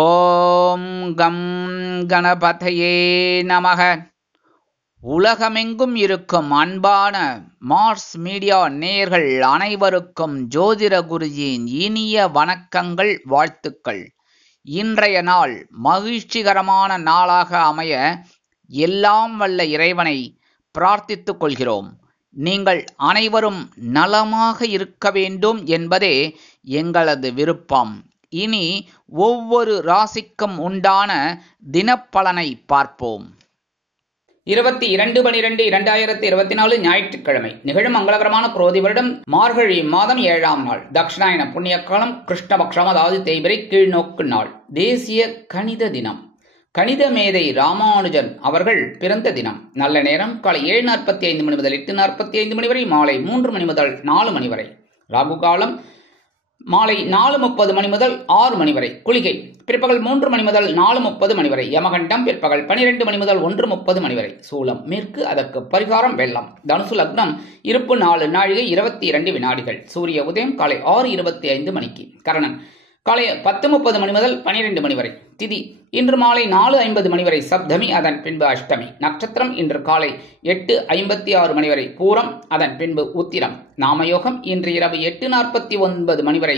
ஓம் come கணபதையே நமக. உலகமெங்கும் இருக்கும் அன்பான மார்ஸ் மீடியா நேயர்கள் அனைவருக்கும் ஜோதிட குருஜியின் இனிய வணக்கங்கள், வாழ்த்துக்கள். இன்றைய நாள் மகிழ்ச்சிகரமான நாளாக அமைய எல்லாம் வல்ல இறைவனை பிரார்த்தித்துக் கொள்கிறோம். நீங்கள் அனைவரும் நலமாக இருக்க வேண்டும் என்பதே எங்களது விருப்பம். இனி ஒவ்வொரு ராசிக்கும் உண்டான தினப்பலனை பார்ப்போம். 22/12/2024 ஞாயிற்றுக்கிழமை நிகழும் மங்களகரமான குரோதி வருடம் மார்கழி மாதம் 7ஆம் நாள், தட்சிணாயன புண்ணிய காலம், கிருஷ்ணபக்ஷம், அதாவது தேய்பிறை கீழ்நோக்கு நாள், தேசிய கணித தினம். கணித மேதை ராமானுஜன் அவர்கள் பிறந்த தினம். நல்ல நேரம் காலை 7:45 மணி முதல் 8:45 மணி வரை, மாலை 3 மணி முதல் 4 மணி வரை. ராகு காலம் மாலை 4:30 மணி முதல் 6 மணி வரை. குளிகை பிற்பகல் 3 மணி முதல் 4:30 மணி வரை. யமகண்டம் பிற்பகல் 12 மணி முதல் 1:30 மணி வரை. சூலம் மேற்கு, அதற்கு பரிகாரம் வெள்ளம். தனுசு லக்னம், இருப்பு 4 நாழிகை 22 வினாடிகள். சூரிய உதயம் காலை 6:25 மணிக்கு. கரணன் காலை 10:30 மணி முதல் 12 மணி வரை. திதி இன்று மாலை 4:50 மணி வரை சப்தமி, அதன் பின்பு அஷ்டமி. நட்சத்திரம் இன்று காலை 8:56 மணி வரை பூரம், அதன் பின்பு உத்திரம். நாமயோகம் இன்று இரவு 8:49 மணி வரை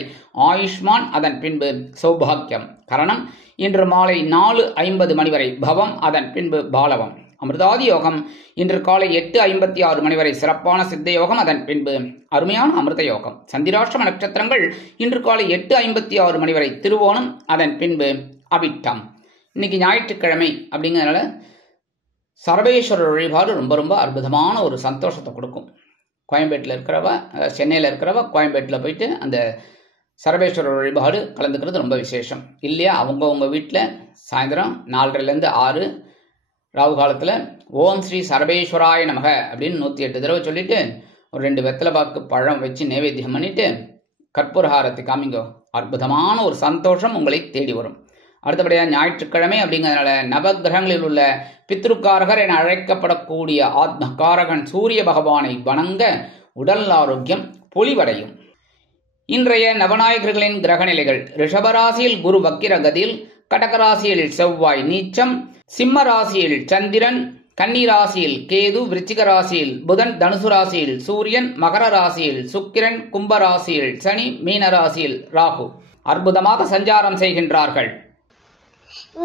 ஆயுஷ்மான், அதன் பின்பு சௌபாக்கியம். கரணம் இன்று மாலை 4:50 மணி வரை பவம், அதன் பின்பு பாலவம். அமிர்தாதி யோகம் இன்று காலை 8:56 மணி வரை சிறப்பான சித்த யோகம், அதன் பின்பு அருமையான அமிர்த யோகம். சந்திராஷ்டம நட்சத்திரங்கள் இன்று காலை 8:56 மணி வரை திருவோணம், அதன் பின்பு அவிட்டம். இன்னைக்கு ஞாயிற்றுக்கிழமை அப்படிங்கிறதுனால சர்வேஸ்வரர் வழிபாடு ரொம்ப ரொம்ப அற்புதமான ஒரு சந்தோஷத்தை கொடுக்கும். கோயம்பேட்டில் இருக்கிறவ, சென்னையில் இருக்கிறவ கோயம்பேட்டில் போயிட்டு அந்த சர்வேஸ்வரர் வழிபாடு கலந்துக்கிறது ரொம்ப விசேஷம் இல்லையா? அவங்கவுங்க வீட்டில் சாயந்தரம் 4:30 to 6 ராகு காலத்தில் ஓம் ஸ்ரீ சர்வேஸ்வராய நமக அப்படின்னு 108 தடவை சொல்லிட்டு ஒரு 2 வெத்தலை பாக்கு பழம் வச்சு நைவேத்தியம் பண்ணிட்டு கற்பூரஹாரத்தை காமிங்கோ. அற்புதமான ஒரு சந்தோஷம் உங்களை தேடி வரும். அடுத்தபடியாக ஞாயிற்றுக்கிழமை அப்படிங்கிறதுனால நவகிரகங்களில் உள்ள பித்ருக்காரகர் என அழைக்கப்படக்கூடிய ஆத்மகாரகன் சூரிய பகவானை வணங்க உடல் ஆரோக்கியம் பொலிவடையும். இன்றைய நவநாயகர்களின் கிரகநிலைகள்: ரிஷபராசியில் குரு வக்கிரகதியில், கடகராசியில் செவ்வாய் நீச்சம், சிம்ம ராசியில் சந்திரன், கன்னி ராசியில் கேது, விருச்சிக ராசியில் புதன், தனுசு ராசியில் சூரியன், மகர ராசியில் சுக்கிரன், கும்ப ராசியில் சனி, மீன ராசியில் ராகு அற்புதமாக சஞ்சாரம் செய்கின்றார்கள்.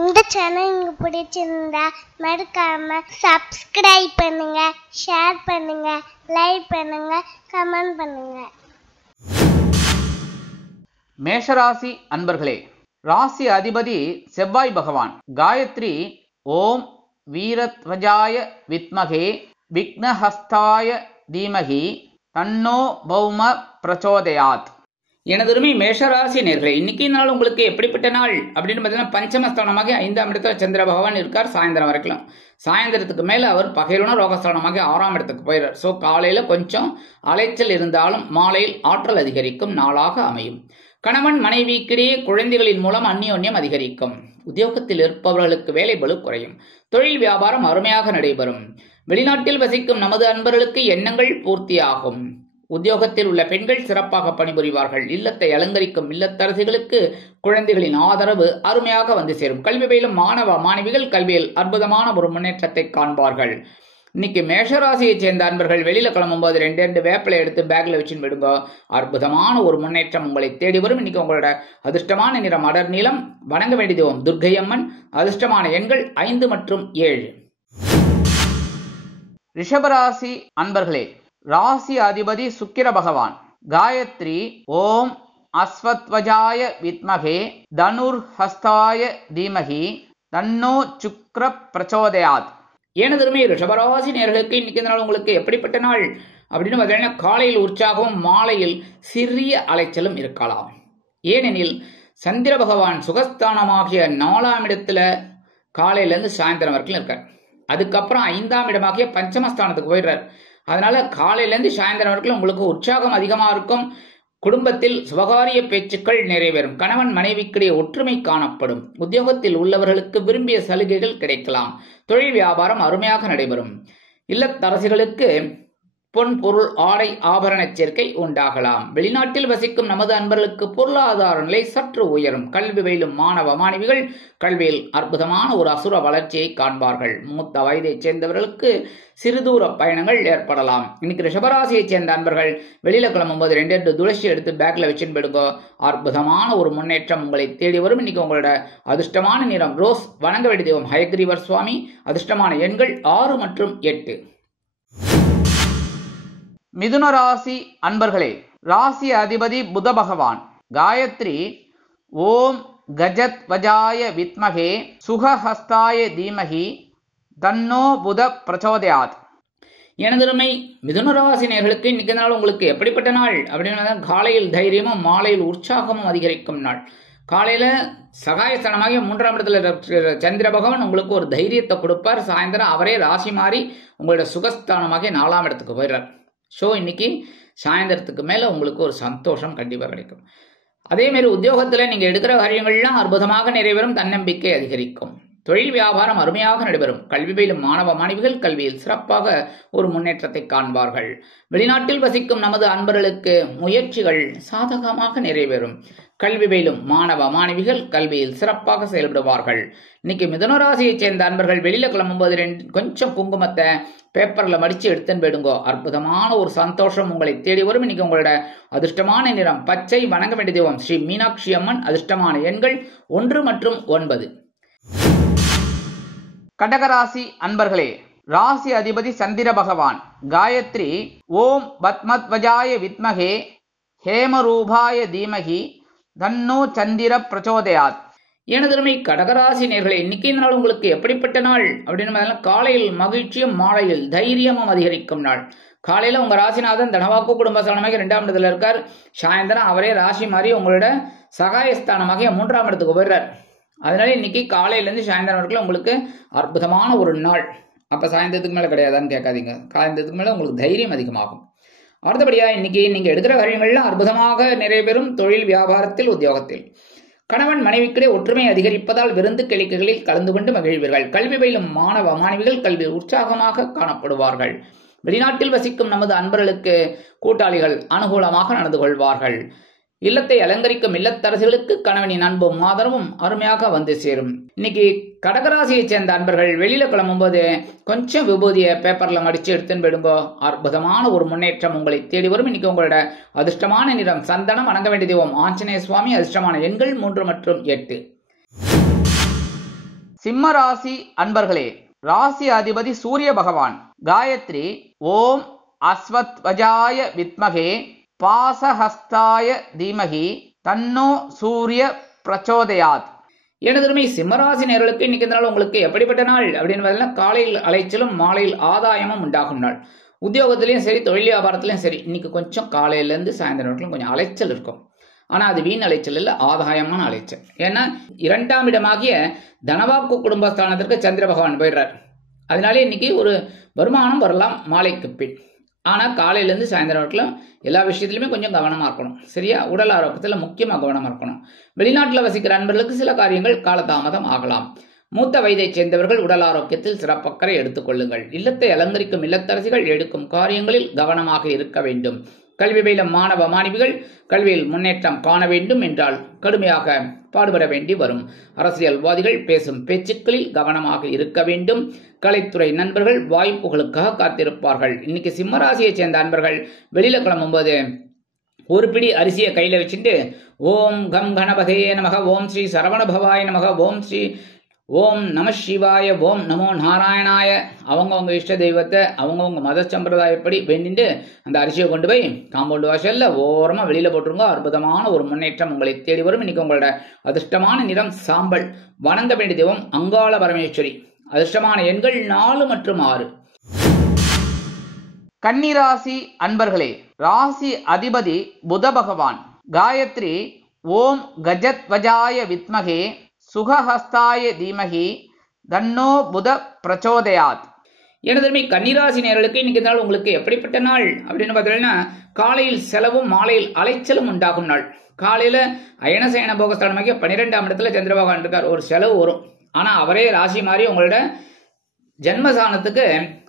இந்த சேனல் உங்களுக்கு பிடிச்சிருந்தா மறக்காம சப்ஸ்கிரைப் பண்ணுங்க, ஷேர் பண்ணுங்க, லைக் பண்ணுங்க, கமெண்ட் பண்ணுங்க. மேஷராசி அன்பர்களே, ராசி அதிபதி செவ்வாய் பகவான். காயத்ரி ஓம் வீரத்வஜாய வித்மகே விக்னஹஸ்தாய தீமகி தன்னோ பௌம பிரச்சோதயாத். எனதுமே மேஷராசி நேர்களே, இன்னைக்கு நாள் உங்களுக்கு எப்படிப்பட்ட நாள் அப்படின்னு பார்த்தீங்கன்னா, பஞ்சமஸ்தானமாக 5ஆம் இடத்துல சந்திர பகவான் இருக்கார் சாயந்தரம் வரைக்கும். சாயந்தரத்துக்கு மேலே அவர் பகைருண ரோகஸ்தானமாக 6ஆம் இடத்துக்கு போயிடுறார். ஸோ காலையில் கொஞ்சம் அலைச்சல் இருந்தாலும் மாலையில் ஆற்றல் அதிகரிக்கும் நாளாக அமையும். கணவன் மனைவிக்கிடையே குழந்தைகளின் மூலம் அந்யோன்யம் அதிகரிக்கும். உத்தியோகத்தில் இருப்பவர்களுக்கு வேலை பளு குறையும். தொழில் வியாபாரம் அருமையாக நடைபெறும். வெளிநாட்டில் வசிக்கும் நமது அன்பர்களுக்கு எண்ணங்கள் பூர்த்தியாகும். உத்தியோகத்தில் உள்ள பெண்கள் சிறப்பாக பணிபுரிவார்கள். இல்லத்தை அலங்கரிக்கும் இல்லத்தரசிகளுக்கு குழந்தைகளின் ஆதரவு அருமையாக வந்து சேரும். கல்வி பயிலும் மாணவ மாணவிகள் கல்வியில் அற்புதமான ஒரு முன்னேற்றத்தை காண்பார்கள். இன்னைக்கு மேஷராசியை சேர்ந்த அன்பர்கள் வெளியில கிளம்பும்போது 2 வேப்பிலை எடுத்து பேக்ல வச்சுன்னு விடுங்க. அற்புதமான ஒரு முன்னேற்றம் உங்களை தேடி வரும். இன்னைக்கு உங்களோட அதிர்ஷ்டமான நிறம் அடர் நீலம். வணங்க வேண்டியது ஓம் துர்க்கையம்மன். அதிர்ஷ்டமான எண்கள் 5 மற்றும் 7. ரிஷபராசி அன்பர்களே, ராசி அதிபதி சுக்கிர பகவான். காயத்ரி ஓம் அஸ்வத்வஜாய வித்மகே தனுர்ஹஸ்தாய தீமகி தன்னோ சுக்ர பிரச்சோதயாத். எனதுமே ரிஷபராசி நேர்களுக்கு இன்னைக்கு நாள் உங்களுக்கு எப்படிப்பட்ட நாள் அப்படின்னு பார்த்தீங்கன்னா, காலையில் உற்சாகமும் மாலையில் சிறிய அலைச்சலும் இருக்கலாம். ஏனெனில் சந்திர பகவான் சுகஸ்தானமாகிய 4ஆம் இடத்துல காலையிலேருந்து சாயந்தரம் வரைக்கும் இருக்கார். அதுக்கப்புறம் 5ஆம் இடமாகிய பஞ்சமஸ்தானத்துக்கு போயிடுறார். அதனால காலையிலேருந்து சாயந்தரம் வரைக்கும் உங்களுக்கு உற்சாகம் அதிகமாக இருக்கும். குடும்பத்தில் சுபகாரிய பேச்சுக்கள் நிறைவேறும். கணவன் மனைவிக்கிடையே ஒற்றுமை காணப்படும். உத்தியோகத்தில் உள்ளவர்களுக்கு விரும்பிய சலுகைகள் கிடைக்கலாம். தொழில் வியாபாரம் அருமையாக நடைபெறும். இல்லத்தரசிகளுக்கு பொன் பொருள் ஆடை ஆபரண சேர்க்கை உண்டாகலாம். வெளிநாட்டில் வசிக்கும் நமது அன்பர்களுக்கு பொருளாதார நிலை சற்று உயரும். கல்வி பயிலும் மாணவ மாணவிகள் கல்வியில் அற்புதமான ஒரு அசுர வளர்ச்சியை காண்பார்கள். மூத்த வயதைச் சேர்ந்தவர்களுக்கு சிறுதூர பயணங்கள் ஏற்படலாம். இன்னைக்கு ரிஷபராசியைச் சேர்ந்த அன்பர்கள் வெளியில கிளம்பும்போது 2 துளசி எடுத்து பேக்ல வச்சுன்னு போயிடுங்க. அற்புதமான ஒரு முன்னேற்றம் உங்களை தேடி வரும். இன்னைக்கு உங்களோட அதிர்ஷ்டமான நிறம் ரோஸ். வணங்க வேண்டிய தெய்வம் ஹயக்ரீவர் சுவாமி. அதிர்ஷ்டமான எண்கள் 6 மற்றும் 8. மிதுன ராசி அன்பர்களே, ராசி அதிபதி புத பகவான். காயத்ரி ஓம் கஜத் வஜாய வித்மகே சுகஹஸ்தாய தீமகி தன்னோ புத பிரச்சோதயாத். எனதருமை மிதுன ராசி நேயர்களுக்கு இன்னைக்கு நாள் உங்களுக்கு எப்படிப்பட்ட நாள் அப்படின்னா, காலையில் தைரியமும் மாலையில் உற்சாகமும் அதிகரிக்கும் நாள். காலையில சகாயஸ்தானமாக 3ஆம் இடத்துல சந்திர பகவான் உங்களுக்கு ஒரு தைரியத்தை கொடுப்பார். சாயந்தரம் அவரே ராசி மாறி உங்களோட சுகஸ்தானமாக 4ஆம் இடத்துக்கு போயிடுறார். ஸோ இன்னைக்கு சாயந்தரத்துக்கு மேல உங்களுக்கு ஒரு சந்தோஷம் கண்டிப்பாக கிடைக்கும். அதே மாதிரி உத்தியோகத்தில் நீங்க எடுக்கிற காரியங்கள்லாம் அற்புதமாக நிறைவேறும். தன்னம்பிக்கை அதிகரிக்கும். தொழில் வியாபாரம் அருமையாக நடைபெறும். கல்வி பயிலும் மாணவ மாணவிகள் கல்வியில் சிறப்பாக ஒரு முன்னேற்றத்தை காண்பார்கள். வெளிநாட்டில் வசிக்கும் நமது அன்பர்களுக்கு முயற்சிகள் சாதகமாக நிறைவேறும். கல்வி பயிலும் மாணவ மாணவிகள் கல்வியில் சிறப்பாக செயல்படுவார்கள். இன்னைக்கு மிதுன ராசியைச் சேர்ந்த அன்பர்கள் வெளியில கிளம்பும்போது கொஞ்சம் குங்குமத்தை பேப்பர்ல மடிச்சு எடுத்துன்னு போயிடுங்கோ. அற்புதமான ஒரு சந்தோஷம் உங்களை தேடி வரும். இன்னைக்கு உங்களோட அதிர்ஷ்டமான நிறம் பச்சை. வணங்க வேண்டிய தெய்வம் ஸ்ரீ மீனாட்சி அம்மன். அதிர்ஷ்டமான எண்கள் 1 மற்றும் 9. கடகராசி அன்பர்களே, ராசி அதிபதி சந்திர பகவான். காயத்ரி ஓம் பத்மத்வஜாய வித்மகே ஹேமரூபாய தீமகி தன்னோ சந்திர பிரச்சோதயாத். எனதருமை கடகராசி நேயர்களே, இன்னைக்கு இந்த நாள் உங்களுக்கு எப்படிப்பட்ட நாள் அப்படின்னு காலையில் மகிழ்ச்சியும் மாலையில் தைரியமும் அதிகரிக்கும் நாள். காலையில உங்க ராசிநாதன் தனவாக்கு குடும்பஸ்தானமாக 2ஆம் இடத்துல இருக்கார். சாயந்தரம் அவரே ராசி மாறி உங்களோட சகாயஸ்தானமாக 3ஆம் இடத்துக்கு போயிடுறார். அதனால இன்னைக்கு காலையிலேருந்து சாயந்தரம் வரைக்கும் உங்களுக்கு அற்புதமான ஒரு நாள். அப்ப சாயந்தரத்துக்கு மேல கிடையாதான்னு கேட்காதீங்க. சாயந்தரத்துக்கு மேல உங்களுக்கு தைரியம் அதிகமாகும். அடுத்தபடியா இன்னைக்கு நீங்க எடுக்கிற காரியங்கள்லாம் அற்புதமாக நிறைவேறும். தொழில் வியாபாரத்தில் உத்தியோகத்தில் கணவன் மனைவிக்கிடையே ஒற்றுமை அதிகரிப்பதால் விருந்து கிளைகளில் கலந்து கொண்டு மகிழ்வீர்கள். கல்வி பயிலும் மாணவ மாணவிகள் கல்வி உற்சாகமாக காணப்படுவார்கள். வெளிநாட்டில் வசிக்கும் நமது அன்பர்களுக்கு கூட்டாளிகள் அனுகூலமாக நடந்து கொள்வார்கள். இல்லத்தை அலங்கரிக்கும் இல்லத்தரசிகளுக்கு கணவனின் அன்பும் ஆதரவும் அருமையாக வந்து சேரும். இன்னைக்கு கடகராசியைச் சேர்ந்த அன்பர்கள் வெளியில கிளம்பும்போது கொஞ்சம் விபூதியை பேப்பர்ல மடிச்சு எடுத்துன்னு போயிடுங்கோ. அற்புதமான ஒரு முன்னேற்றம் உங்களை தேடி வரும். இன்னைக்கு உங்களோட அதிர்ஷ்டமான நிறம் சந்தனம். வணங்க வேண்டிய தெய்வம் ஆஞ்சநேய சுவாமி. அதிர்ஷ்டமான எண்கள் 3 மற்றும் 8. சிம்ம ராசி அன்பர்களே, ராசி அதிபதி சூரிய பகவான். காயத்ரி ஓம் அஸ்வத் வஜாய வித்மகே பாசஹஸ்தாய தீமகி தன்னோ சூரிய பிரச்சோதயாத். எனதருமை சிம்மராசி நேயர்களுக்கு இன்னைக்கு இந்த நாள் உங்களுக்கு எப்படிப்பட்ட நாள் அப்படின்னு காலையில் அலைச்சலும் மாலையில் ஆதாயமும் உண்டாகும் நாள். உத்தியோகத்திலையும் சரி தொழில் வியாபாரத்திலையும் சரி இன்னைக்கு கொஞ்சம் காலையிலேருந்து சாயந்தரம் வரைக்கும் கொஞ்சம் அலைச்சல் இருக்கும். ஆனால் அது வீண் அலைச்சல் இல்லை, ஆதாயமான அலைச்சல். ஏன்னா 2ஆம் இடமாகிய தனவாக்கு குடும்பஸ்தானத்திற்கு சந்திர பகவான் போயிடுறார். அதனாலே இன்னைக்கு ஒரு வருமானம் வரலாம் மாலைக்கு பின். ஆனால் காலையிலேருந்து சாயந்தரம் வரைக்கும் எல்லா விஷயத்துலையுமே கொஞ்சம் கவனமாக இருக்கணும். சரியா? உடல் ஆரோக்கியத்தில் முக்கியமாக கவனமாக இருக்கணும். வெளிநாட்டில் வசிக்கிற அன்பர்களுக்கு சில காரியங்கள் காலதாமதம் ஆகலாம். மூத்த வயதைச் சேர்ந்தவர்கள் உடல் ஆரோக்கியத்தில் சிறப்பக்கறை எடுத்துக்கொள்ளுங்கள். இல்லத்தை அலங்கரிக்கும் இல்லத்தரசிகள் எடுக்கும் காரியங்களில் கவனமாக இருக்க வேண்டும். கல்வி பயிலும் மாணவ மாணவிகள் கல்வியில் முன்னேற்றம் காண வேண்டும் என்றால் கடுமையாக பாடுபட வேண்டி வரும். அரசியல்வாதிகள் பேசும் பேச்சுக்களில் கவனமாக இருக்க வேண்டும். கலைத்துறை நண்பர்கள் வாய்ப்புகளுக்காக காத்திருப்பார்கள். இன்னைக்கு சிம்மராசியைச் சேர்ந்த அன்பர்கள் வெளியில கிளம்பும்போது ஒரு பிடி அரிசியை கையில வச்சுட்டு ஓம் கம் கணபதே நமக, ஓம் ஸ்ரீ சரவண பவாய நமக, ஓம் நம சிவாய, ஓம் நமோ நாராயணாய அவங்கவுங்க இஷ்ட தெய்வத்தை அவங்கவுங்க மத சம்பிரதாயப்படி வேண்டிட்டு அந்த அரிசியை கொண்டு போய் காம்பவுண்ட் வாசல்ல ஓரமாக வெளியில போட்டுருங்க. அற்புதமான ஒரு முன்னேற்றம் உங்களை தேடி வரும். இன்னைக்கு உங்களோட அதிர்ஷ்டமான நிறம் சாம்பல். வணங்க வேண்டிய தெய்வம் அங்காள பரமேஸ்வரி. அதிர்ஷ்டமான எண்கள் 4 மற்றும் 6. கன்னிராசி அன்பர்களே, ராசி அதிபதி புத பகவான். காயத்ரி ஓம் கஜத் வஜாய வித்மகே சுகஹஸ்தாய தீமகி தன்னோ புத பிரச்சோதயாத். எனதருமை கன்னிராசி நேயர்களுக்கு இன்னைக்கு நாள் உங்களுக்கு எப்படிப்பட்ட நாள் அப்படின்னு பார்த்தீங்கன்னா, காலையில் செலவும் மாலையில் அலைச்சலும் உண்டாகும் நாள். காலையில அயனசயன போகஸ்தானமாக 12ஆம் இடத்துல சந்திர பகவான் இருக்கார். ஒரு செலவு வரும். ஆனா அவரே ராசி மாறி உங்களோட ஜென்மஸ்தானத்துக்கு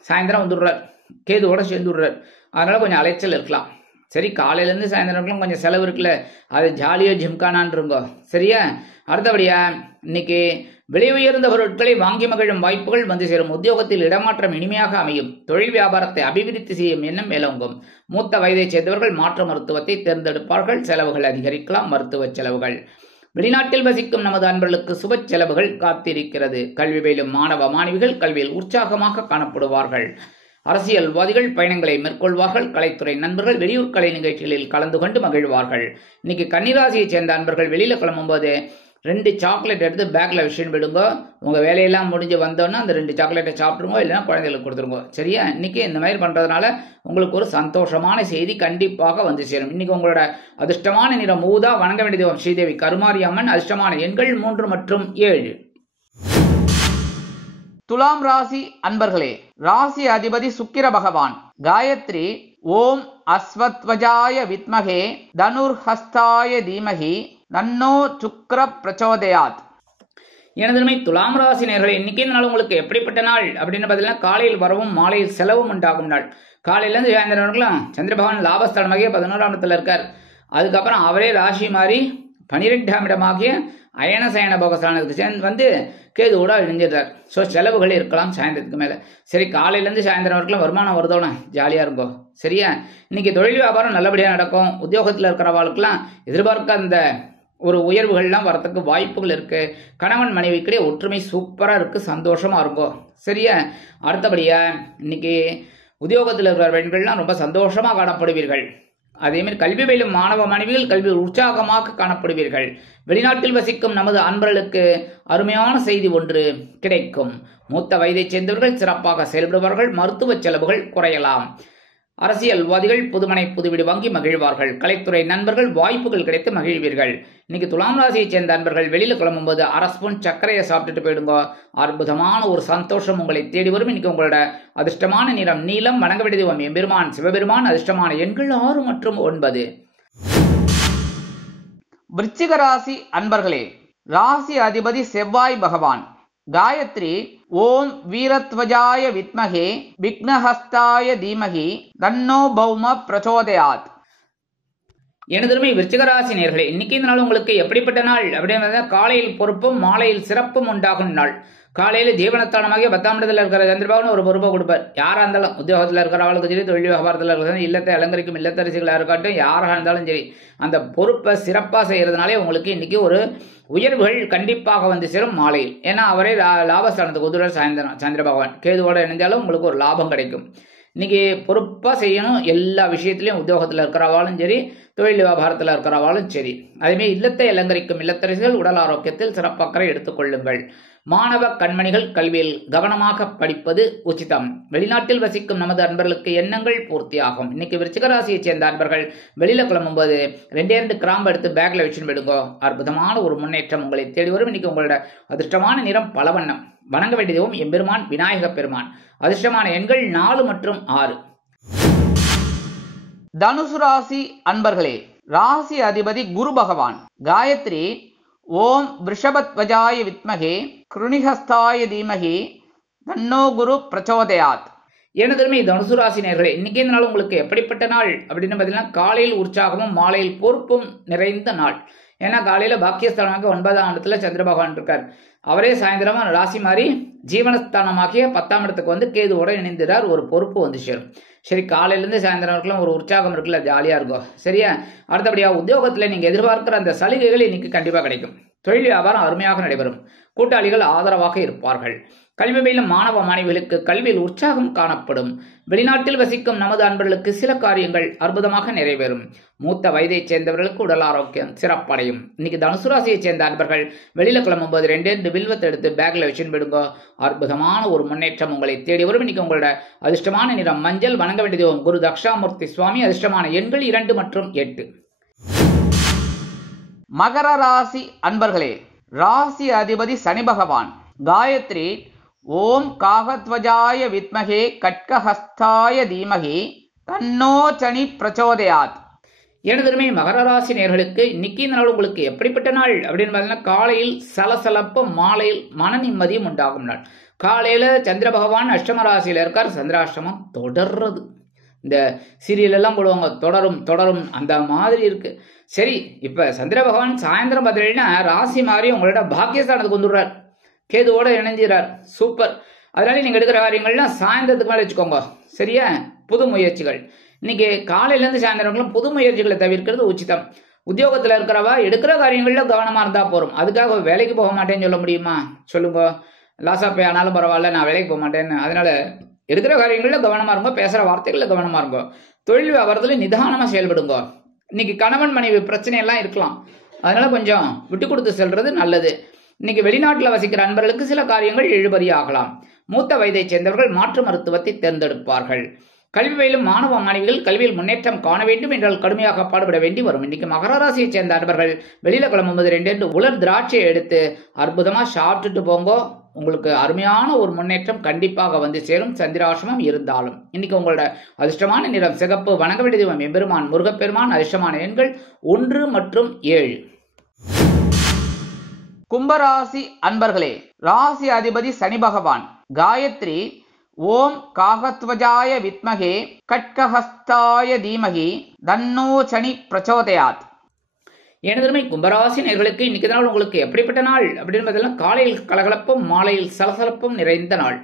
சாயந்தரம் வந்துடுறார். கேதுவோட சேர்ந்து விடுறார். அதனால கொஞ்சம் அலைச்சல் இருக்கலாம். சரி, காலையிலேருந்து சாயந்தரம் கொஞ்சம் செலவு இருக்குல்ல, அது ஜாலியோ ஜிம்கானான் இருங்கோ. சரியா? அடுத்தபடியா இன்னைக்கு விலை உயர்ந்த பொருட்களை வாங்கி மகிழும் வாய்ப்புகள் வந்து சேரும். உத்தியோகத்தில் இடமாற்றம் இனிமையாக அமையும். தொழில் வியாபாரத்தை அபிவிருத்தி செய்யும் எண்ணம் மேலோங்கும். மூத்த வயதைச் சேர்ந்தவர்கள் மாற்று மருத்துவத்தை தேர்ந்தெடுப்பார்கள். செலவுகள் அதிகரிக்கலாம். மருத்துவ செலவுகள். வெளிநாட்டில் வசிக்கும் நமது அன்பர்களுக்கு சுப செலவுகள் காத்திருக்கிறது. கல்வி பயிலும் மாணவ மாணவிகள் கல்வியில் உற்சாகமாக காணப்படுவார்கள். அரசியல்வாதிகள் பயணங்களை மேற்கொள்வார்கள். கலைத்துறை நண்பர்கள் வெளியூர் கலை நிகழ்ச்சிகளில் கலந்து கொண்டு மகிழ்வார்கள். இன்னைக்கு கன்னிராசியைச் சேர்ந்த அன்பர்கள் வெளியில கிளம்பும்போது 2 சாக்லேட் எடுத்து பேக்கில் விஷயம் விடுங்க. உங்கள் வேலையெல்லாம் முடிஞ்சு வந்தோன்னா அந்த 2 சாக்லேட்டை சாப்பிட்ருங்க, இல்லைன்னா குழந்தைகளுக்கு கொடுத்துருங்க. சரியா? இன்னைக்கு இந்த மாதிரி பண்ணுறதுனால உங்களுக்கு ஒரு சந்தோஷமான செய்தி கண்டிப்பாக வந்து சேரும். இன்னைக்கு உங்களோட அதிர்ஷ்டமான நிறம் ஊதா. வணங்க வேண்டிய தெய்வம் ஸ்ரீதேவி கருமாரி அம்மன். அதிர்ஷ்டமான எண்கள் 3 மற்றும் 7. துலாம் ராசி அன்பர்களே, ராசி அதிபதி சுக்கிர பகவான். காயத்ரி ஓம் அஸ்வத்வஜாய வித்மகே தனுர்ஹஸ்தாய தீமகி நன்னோ சுக்ர பிரச்சோதயாத். எனதுமை துலாம் ராசி நேயர்களே, இன்னைக்கு இந்த நாள் உங்களுக்கு எப்படிப்பட்ட நாள் அப்படின்னு பார்த்தீங்கன்னா, காலையில் வரவும் மாலையில் செலவும் உண்டாகும் நாள். காலையிலேருந்து சாயந்தரம் சந்திர பகவான் லாபஸ்தானமாகிய 11ஆம் இடத்துல இருக்கார். அதுக்கப்புறம் அவரே ராசி மாறி 12ஆம் இடமாகிய அயன சயன போகஸ்தானத்துக்கு வந்து கேதுவோட இணைஞ்சிடுறார். ஸோ செலவுகள் இருக்கலாம் சாயந்தரத்துக்கு மேலே. சரி, காலையிலேருந்து சாயந்தரம் வரைக்கும் வருமானம் வருதோட ஜாலியாக இருக்கும். சரியா? இன்னைக்கு தொழில் வியாபாரம் நல்லபடியாக நடக்கும். உத்தியோகத்தில் இருக்கிறவாளுக்கெல்லாம் எதிர்பார்க்க அந்த ஒரு உயர்வுகள்லாம் வரத்துக்கு வாய்ப்புகள் இருக்கு. கணவன் மனைவிக்கிடையே ஒற்றுமை சூப்பராக இருக்கு. சந்தோஷமா இருக்கும். சரியா? அடுத்தபடியா இன்னைக்கு உத்தியோகத்தில் இருக்கிற பெண்கள்லாம் ரொம்ப சந்தோஷமா காணப்படுவீர்கள். அதேமாதிரி கல்வி பயிலும் மாணவ மாணவிகள் கல்வியில் உற்சாகமாக காணப்படுவீர்கள். வெளிநாட்டில் வசிக்கும் நமது அன்பர்களுக்கு அருமையான செய்தி ஒன்று கிடைக்கும். மூத்த வயதைச் சேர்ந்தவர்கள் சிறப்பாக செயல்படுவார்கள். மருத்துவ செலவுகள் குறையலாம். அரசியல்வாதிகள் புதுமனை புதுவீடு வாங்கி மகிழ்வார்கள். கலைத்துறை நண்பர்கள் வாய்ப்புகள் கிடைத்து மகிழ்வீர்கள். இன்னைக்கு துலாம் ராசியைச் சேர்ந்த அன்பர்கள் வெளியில கிளம்பும்போது 1/2 ஸ்பூன் சர்க்கரையை சாப்பிட்டுட்டு போயிடுங்க. அற்புதமான ஒரு சந்தோஷம் உங்களை தேடி வரும். இன்னைக்கு உங்களோட அதிர்ஷ்டமான நிறம் நீலம். வணங்க வேண்டிய தெய்வம் எம்பெருமான் சிவபெருமான். அதிர்ஷ்டமான எண்கள் 6 மற்றும் 9. விருச்சிக ராசி அன்பர்களே, ராசி அதிபதி செவ்வாய் பகவான். காயத்ரி ஓம் வீரத்வஜாய வித்மகே விக்னஹஸ்தாய தீமகி தன்னோ பௌம பிரச்சோதயாத். எனதுமே விருச்சிகராசி நேயர்களே, இன்னைக்கு இந்த நாள் உங்களுக்கு எப்படிப்பட்ட நாள் அப்படின்னா, காலையில் பொறுப்பும் மாலையில் சிறப்பும் உண்டாகும் நாள். காலையில் ஜீவனஸ்தானமாக 10ஆம் இடத்துல இருக்கிற சந்திரபாபுன்னு ஒரு பொறுப்பை கொடுப்பார். யாராக இருந்தாலும் உத்தியோகத்தில் இருக்கிறவங்களுக்கு சரி, தொழில் வியாபாரத்தில் இருக்கிறது, இல்லத்தை அலங்கரிக்கும் இல்லத்தரசிகளாக இருக்கட்டும், யாராக இருந்தாலும் சரி, அந்த பொறுப்பை சிறப்பாக செய்யறதுனாலே உங்களுக்கு இன்னைக்கு ஒரு உயர்வுகள் கண்டிப்பாக வந்து சேரும் மாலையில். ஏன்னா அவரே லாபஸ்தானத்துக்கு உதவுறார். சாயந்தரம் சந்திர பகவான் கேதுவோட இணைஞ்சாலும் உங்களுக்கு ஒரு லாபம் கிடைக்கும். இன்னைக்கு பொறுப்பாக செய்யணும். எல்லா விஷயத்திலையும் உத்தியோகத்தில் இருக்கிறவாலும் சரி, தொழில் வியாபாரத்தில் இருக்கிறவாலும் சரி. அதேமாதிரி இல்லத்தை அலங்கரிக்கும் இல்லத்தரசிகள் உடல் ஆரோக்கியத்தில் சிறப்பக்கறை எடுத்துக்கொள்ளுங்கள். மாணவ கண்மணிகள் கல்வியில் கவனமாக படிப்பது உச்சிதம். வெளிநாட்டில் வசிக்கும் நமது அன்பர்களுக்கு எண்ணங்கள் பூர்த்தியாகும். இன்னைக்கு விருச்சிக ராசியைச் சேர்ந்த அன்பர்கள் வெளியில கிளம்பும்போது 2 கிராம்பு எடுத்து பேக்ல வச்சுன்னு போயிடுங்க. அற்புதமான ஒரு முன்னேற்றம் உங்களை தேடி வரும். இன்னைக்கு உங்களோட அதிர்ஷ்டமான நிறம் பலவண்ணம். வணங்க வேண்டிய தெய்வம் எம்பெருமான் விநாயக பெருமான். அதிர்ஷ்டமான எண்கள் 4 மற்றும் 6. தனுசு ராசி அன்பர்களே, ராசி அதிபதி குரு பகவான். காயத்ரி ஓம் விருஷபத்வஜாய வித்மகே கிருணிஹஸ்தாய தீமகி தன்னோ குரு பிரச்சோதயாத். எனதுமே தனுசு ராசி நேயர்களே, இன்னைக்கு இந்த நாள் உங்களுக்கு எப்படிப்பட்ட நாள் அப்படின்னு பார்த்தீங்கன்னா, காலையில் உற்சாகமும் மாலையில் பொறுப்பும் நிறைந்த நாள். ஏன்னா காலையில் பாக்கியஸ்தானமாக 9ஆம் இடத்துல சந்திர பகவான் இருக்கார். அவரே சாயந்தரமா ராசி மாறி ஜீவனஸ்தானமாகிய 10ஆம் இடத்துக்கு வந்து கேதுவோட இணைந்துறார். ஒரு பொறுப்பு வந்து சேரும். சரி, காலையிலேருந்து சாயந்தரம் வரைக்கும் ஒரு உற்சாகம் இருக்குல்ல, ஜாலியாக இருக்கும். சரியா? அடுத்தபடியாக உத்தியோகத்தில் நீங்கள் எதிர்பார்க்கிற அந்த சலுகைகள் இன்னைக்கு கண்டிப்பாக கிடைக்கும். தொழில் வியாபாரம் அருமையாக நடைபெறும். கூட்டாளிகள் ஆதரவாக இருப்பார்கள். கல்வி பயிலும் மாணவ மாணவிகளுக்கு கல்வியில் உற்சாகம் காணப்படும். வெளிநாட்டில் வசிக்கும் நமது அன்பர்களுக்கு சில காரியங்கள் அற்புதமாக நிறைவேறும். மூத்த வயதைச் சேர்ந்தவர்களுக்கு உடல் ஆரோக்கியம் சிறப்படையும். இன்னைக்கு தனுசு ராசியைச் சேர்ந்த அன்பர்கள் வெளியில கிளம்பும்போது 2 வில்வத்தை எடுத்து பேக்ல வச்சுன்னு போயிடுங்க. அற்புதமான ஒரு முன்னேற்றம் உங்களை தேடி வரும். இன்னைக்கு உங்களோட அதிர்ஷ்டமான நிறம் மஞ்சள். வணங்க வேண்டிய தெய்வம் குரு தக்ஷாமூர்த்தி சுவாமி. அதிர்ஷ்டமான எண்கள் 2 மற்றும் 8. மகர ராசி அன்பர்களே, ராசி அதிபதி சனி பகவான். காயத்ரி ஓம் காகத்வஜாய வித்மகே கட்கஹஸ்தாய தீமகி தன்னோ சனி பிரச்சோதயாத். எனதுமே மகர ராசி நேயர்களுக்கு இன்னைக்கு இந்த நாள் உங்களுக்கு எப்படிப்பட்ட நாள் அப்படின்னு பார்த்தீங்கன்னா, காலையில் சலசலப்பும் மாலையில் மன நிம்மதியும் உண்டாகும் நாள். காலையில சந்திர பகவான் அஷ்டம ராசியில இருக்கார். சந்திராஷ்டமம் தொடர்றது. இந்த சீரியல் எல்லாம் போடுவாங்க, தொடரும் தொடரும் அந்த மாதிரி இருக்கு. சரி, இப்ப சந்திர பகவான் சாயந்தரம் பார்த்தீங்கன்னா ராசி மாறி உங்களோட பாக்கியஸ்தானத்துக்கு வந்துடுறார், கேதுவோட இணைஞ்சிறார். சூப்பர். அதனால நீங்க எடுக்கிற காரியங்கள்லாம் சாயந்தரத்துக்கு மேலே வச்சுக்கோங்க. சரியா? புது முயற்சிகள் இன்னைக்கு காலையில இருந்து சாயந்தரம் புது முயற்சிகளை தவிர்க்கிறது உச்சிதம். உத்தியோகத்துல இருக்கிறவா எடுக்கிற காரியங்கள்ல கவனமா இருந்தா போறோம். அதுக்காக வேலைக்கு போக மாட்டேன்னு சொல்ல முடியுமா? சொல்லுங்க. லாஸா பே ஆனாலும் பரவாயில்ல, நான் வேலைக்கு போக மாட்டேன்னு. அதனால எடுக்கிற காரியங்கள்ல கவனமா இருங்க, பேசுற வார்த்தைகள்ல கவனமா இருங்க, தொழில் வியாபாரத்துல நிதானமா செயல்படுங்க. இன்னைக்கு கணவன் மனைவி பிரச்சனை எல்லாம் இருக்கலாம், அதனால கொஞ்சம் விட்டு கொடுத்து செல்றது நல்லது. இன்னைக்கு வெளிநாட்டில் வசிக்கிற அன்பர்களுக்கு சில காரியங்கள் இழுபறி ஆகலாம். மூத்த வயதை சேர்ந்தவர்கள் மாற்று மருத்துவத்தை தேர்ந்தெடுப்பார்கள். கல்வி பயிலும் மாணவ மாணவிகள் கல்வியில் முன்னேற்றம் காண வேண்டும் என்றால் கடுமையாக பாடுபட வேண்டி வரும். இன்னைக்கு மகர ராசியை சேர்ந்த அன்பர்கள் வெளியில கிளம்பும்போது 2 உலர் திராட்சையை எடுத்து அற்புதமா சாப்பிட்டுட்டு போங்க. உங்களுக்கு அருமையான ஒரு முன்னேற்றம் கண்டிப்பாக வந்து சேரும், சந்திராசிரமம் இருந்தாலும். இன்னைக்கு உங்களோட அதிர்ஷ்டமான நிறம் சிகப்பு. வணங்க வேண்டிய தெய்வம் எம்பெருமான் முருகப்பெருமான். அதிர்ஷ்டமான எண்கள் 1 மற்றும் 7. கும்பராசி அன்பர்களே, ராசி அதிபதி சனி பகவான். காயத்ரி ஓம் காகத்வஜாய வித்மகே கட்கஹஸ்தாய தீமகி தன்னோ சனி பிரச்சோதயாத். எனதுமே கும்பராசி நேயர்களுக்கு இன்னைக்கு நாள் உங்களுக்கு எப்படிப்பட்ட நாள் அப்படின்னு பார்த்தீங்கன்னா, காலையில் கலகலப்பும் மாலையில் சலசலப்பும் நிறைந்த நாள்.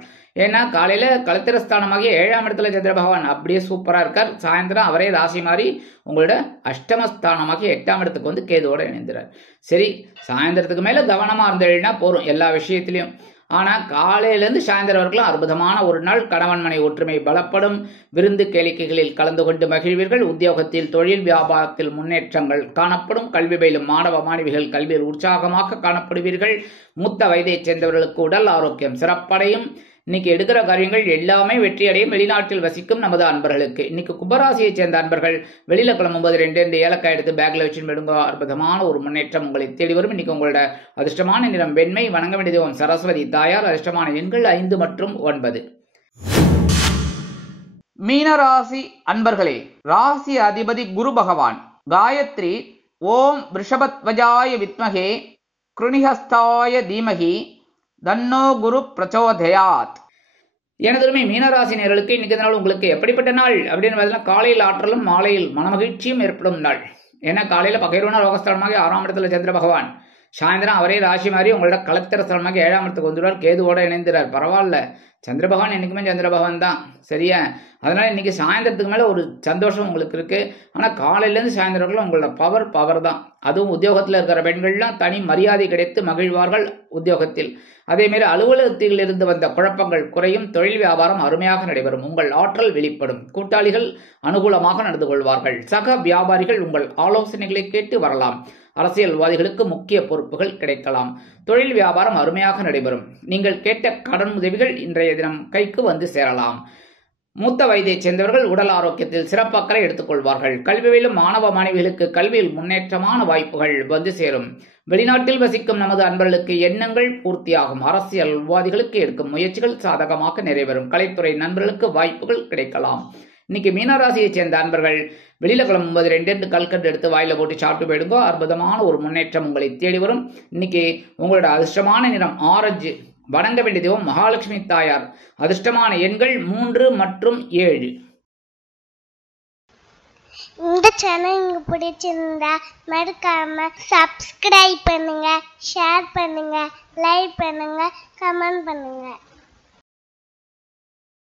ஏன்னா காலையில களத்திரஸ்தானமாகிய 7ஆம் இடத்துல சந்திர பகவான் அப்படியே சூப்பரா இருக்கார். சாயந்தரம் அவரே ராசி மாறி உங்களோட அஷ்டமஸ்தானமாகிய 8ஆம் இடத்துக்கு வந்து கேதுவோட இணைந்துறார். சரி, சாயந்தரத்துக்கு மேல கவனமா இருந்தேன்னா போறோம் எல்லா விஷயத்திலையும். ஆனா காலையிலேருந்து சாயந்தரம் வரைக்கும் அற்புதமான ஒரு நாள். கணவன் மனை ஒற்றுமை பலப்படும். விருந்து கேளிக்கைகளில் கலந்து கொண்டு மகிழ்வீர்கள். உத்தியோகத்தில் தொழில் வியாபாரத்தில் முன்னேற்றங்கள் காணப்படும். கல்வி பயிலும் மாணவ மாணவிகள் கல்வியில் உற்சாகமாக காணப்படுவீர்கள். மூத்த வயதைச் சேர்ந்தவர்களுக்கு உடல் ஆரோக்கியம் சிறப்படையும். இன்னைக்கு எடுக்கிற காரியங்கள் எல்லாமே வெற்றியடையும். வெளிநாட்டில் வசிக்கும் நமது அன்பர்களுக்கு இன்னைக்கு கும்பராசியை சேர்ந்த அன்பர்கள் வெளியில கிளம்பும்போது 2 ஏலக்காய் எடுத்து பேக்ல வச்சு விடுங்க. அற்புதமான ஒரு முன்னேற்றம் உங்களை தேடி வரும். இன்னைக்கு உங்களோட அதிர்ஷ்டமான நிறம் வெண்மை. வணங்க வேண்டிய தெய்வம் சரஸ்வதி தாயார். அதிர்ஷ்டமான எண்கள் 5 மற்றும் 9. மீனராசி அன்பர்களே, ராசி அதிபதி குரு பகவான். காயத்ரி ஓம் ரிஷபத்வஜாய வித்மகே கிருணிஹஸ்தாய தீமகி தன்னோ குரு பிரச்சோதயாத். எனதுமே மீனராசி நேயர்களுக்கு இன்னைக்கு நாள் உங்களுக்கு எப்படிப்பட்ட நாள் அப்படின்னு பார்த்தீங்கன்னா, காலையில் ஆற்றலும் மாலையில் மனமகிழ்ச்சியும் ஏற்படும் நாள். ஏன்னா காலையில பகைரோன ரோகஸ்தானமாக 6ஆம் இடத்துல சந்திர பகவான், சாயந்தரம் அவரே ராசி மாதிரி உங்களோட களத்திர ஸ்தலமாக 7ஆம் இடத்துக்கு வந்துடுவார், கேதுவோட இணைந்துறார். பரவாயில்ல, சந்திர பகவான் என்னைக்குமே சந்திர பகவான் தான். சரியா? அதனால இன்னைக்கு சாயந்தரத்துக்கு மேல ஒரு சந்தோஷம் உங்களுக்கு இருக்கு. ஆனா காலையிலேருந்து சாயந்தரம் உங்களோட பவர் தான். அதுவும் உத்தியோகத்தில் இருக்கிற பெண்கள்லாம் தனி மரியாதை கிடைத்து மகிழ்வார்கள் உத்தியோகத்தில். அதே மாதிரி அலுவலகத்தில் இருந்து வந்த குழப்பங்கள் குறையும். தொழில் வியாபாரம் அருமையாக நடைபெறும். உங்கள் ஆற்றல் வெளிப்படும். கூட்டாளிகள் அனுகூலமாக நடந்து கொள்வார்கள். சக வியாபாரிகள் உங்கள் ஆலோசனைகளை கேட்டு வரலாம். அரசியல்வாதிகளுக்கு முக்கிய பொறுப்புகள் கிடைக்கலாம். தொழில் வியாபாரம் அருமையாக நடைபெறும். நீங்கள் கேட்ட கடன் உதவிகள் இன்றைய தினம் கைக்கு வந்து சேரலாம். மூத்த வயதைச் சேர்ந்தவர்கள் உடல் ஆரோக்கியத்தில் சிறப்பாக்கரை எடுத்துக்கொள்வார்கள். கல்வியிலும் மாணவ மாணவிகளுக்கு கல்வியில் முன்னேற்றமான வாய்ப்புகள் வந்து சேரும். வெளிநாட்டில் வசிக்கும் நமது அன்பர்களுக்கு எண்ணங்கள் பூர்த்தியாகும். அரசியல்வாதிகளுக்கு எடுக்கும் முயற்சிகள் சாதகமாக நிறைவேறும். கலைத்துறை நண்பர்களுக்கு வாய்ப்புகள் கிடைக்கலாம். இன்னைக்கு மீனராசியை சேர்ந்த அன்பர்கள் வெளியில கிளம்பும்போது 2 கல்கண்டு எடுத்து வாயில போட்டு சாப்பிட்டு போயிடுங்க. அற்புதமான ஒரு முன்னேற்றம் உங்களை தேடி வரும். இன்னைக்கு உங்களோட அதிர்ஷ்டமான நிறம் ஆரஞ்சு. வணங்க வேண்டிய தெய்வம் மகாலட்சுமி தாயார். அதிர்ஷ்டமான எண்கள் 3 மற்றும் 7. இந்த சேனல் உங்களுக்கு பிடிச்சிருந்தா மறக்காம சப்ஸ்கிரைப் பண்ணுங்க, ஷேர் பண்ணுங்க, லைக் பண்ணுங்க, கமெண்ட் பண்ணுங்க.